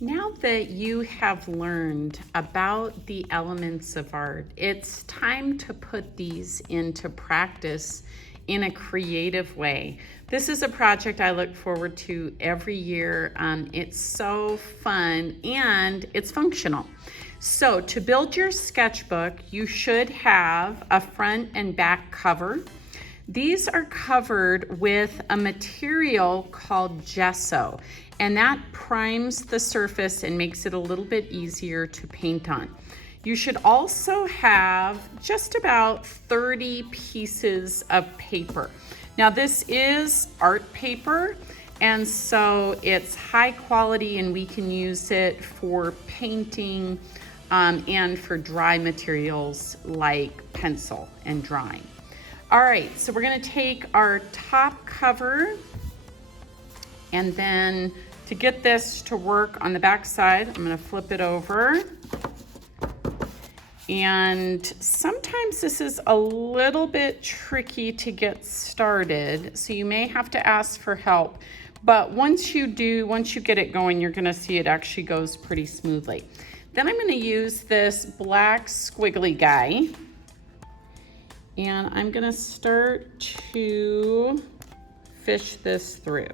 Now that you have learned about the elements of art, it's time to put these into practice in a creative way. This is a project I look forward to every year. It's so fun and it's functional. So to build your sketchbook, you should have a front and back cover. These are covered with a material called gesso, and that primes the surface and makes it a little bit easier to paint on. You should also have just about 30 pieces of paper. Now this is art paper, and so it's high quality and we can use it for painting and for dry materials like pencil and drawing. All right, so we're gonna take our top cover, and then to get this to work on the back side, I'm gonna flip it over. And sometimes this is a little bit tricky to get started, so you may have to ask for help. But once you get it going, you're gonna see it actually goes pretty smoothly. Then I'm gonna use this black squiggly guy, and I'm gonna start to fish this through.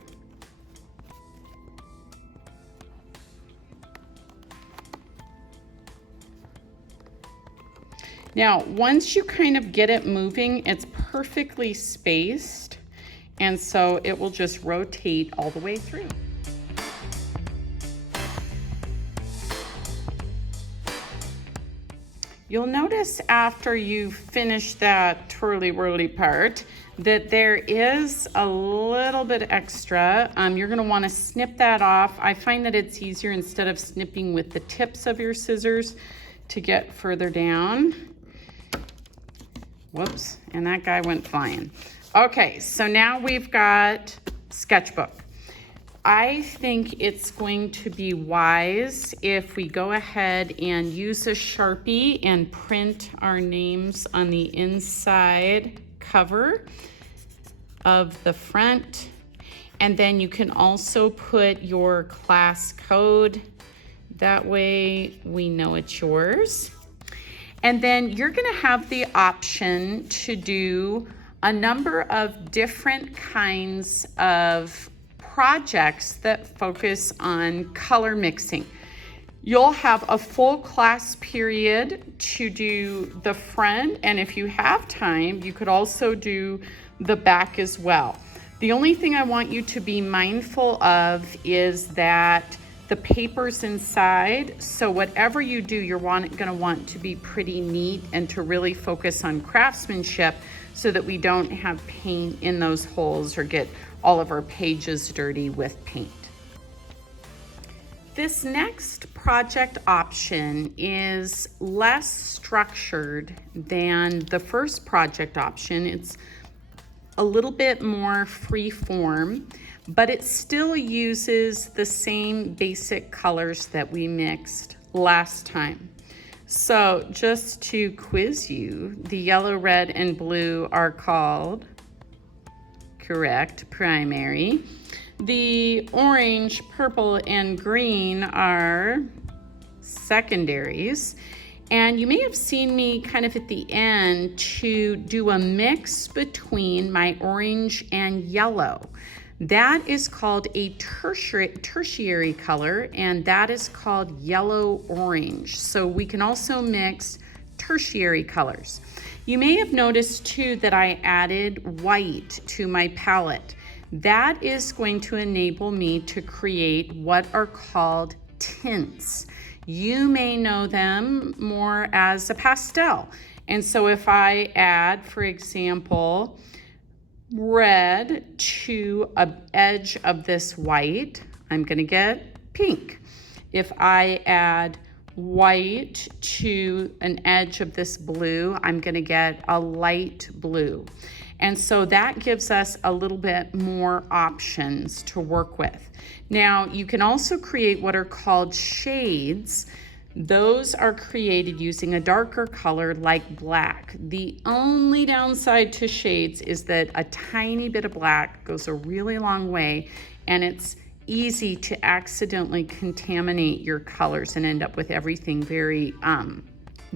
Now, once you kind of get it moving, it's perfectly spaced, and so it will just rotate all the way through. You'll notice after you finish that twirly-whirly part that there is a little bit extra. You're gonna wanna snip that off. I find that it's easier instead of snipping with the tips of your scissors to get further down. Whoops, and that guy went flying. Okay, so now we've got Sketchbook. I think it's going to be wise if we go ahead and use a Sharpie and print our names on the inside cover of the front. And then you can also put your class code. That way we know it's yours. And then you're gonna have the option to do a number of different kinds of projects that focus on color mixing. You'll have a full class period to do the front, and if you have time, you could also do the back as well. The only thing I want you to be mindful of is that the paper's inside, so whatever you do, you're gonna want to be pretty neat and to really focus on craftsmanship so that we don't have paint in those holes or get all of our pages dirty with paint. This next project option is less structured than the first project option. It's a little bit more free form, but it still uses the same basic colors that we mixed last time. So just to quiz you, the yellow, red, and blue are called, correct, primary. The orange, purple, and green are secondaries. And you may have seen me kind of at the end to do a mix between my orange and yellow. That is called a tertiary color, and that is called yellow orange. So we can also mix tertiary colors. You may have noticed too that I added white to my palette. That is going to enable me to create what are called tints. You may know them more as a pastel. And so if I add, for example, red to an edge of this white, I'm gonna get pink. If I add white to an edge of this blue, I'm gonna get a light blue. And so that gives us a little bit more options to work with. Now, you can also create what are called shades. Those are created using a darker color like black. The only downside to shades is that a tiny bit of black goes a really long way, and it's easy to accidentally contaminate your colors and end up with everything very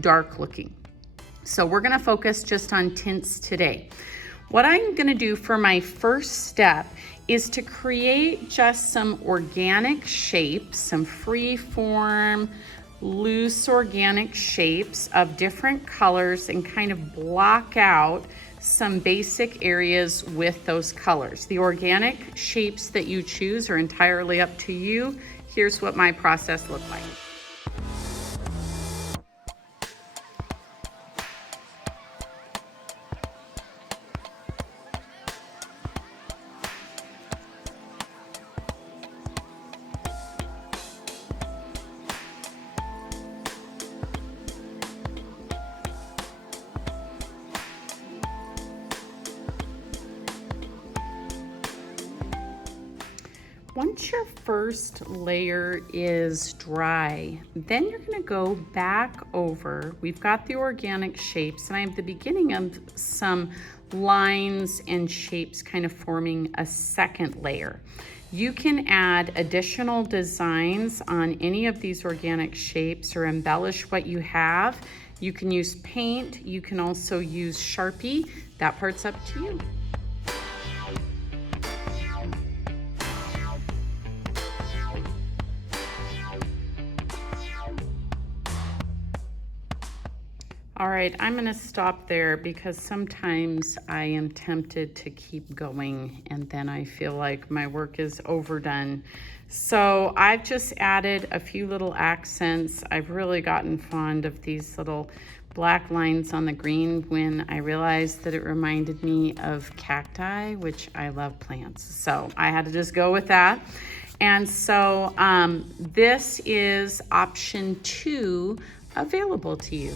dark looking. So we're gonna focus just on tints today. What I'm gonna do for my first step is to create just some organic shapes, some free form, loose organic shapes of different colors, and kind of block out some basic areas with those colors. The organic shapes that you choose are entirely up to you. Here's what my process looked like. Once your first layer is dry, then you're gonna go back over. We've got the organic shapes, and I have the beginning of some lines and shapes kind of forming a second layer. You can add additional designs on any of these organic shapes or embellish what you have. You can use paint, you can also use Sharpie. That part's up to you. All right, I'm gonna stop there because sometimes I am tempted to keep going and then I feel like my work is overdone. So I've just added a few little accents. I've really gotten fond of these little black lines on the green when I realized that it reminded me of cacti, which I love plants. So I had to just go with that. And so this is option 2 available to you.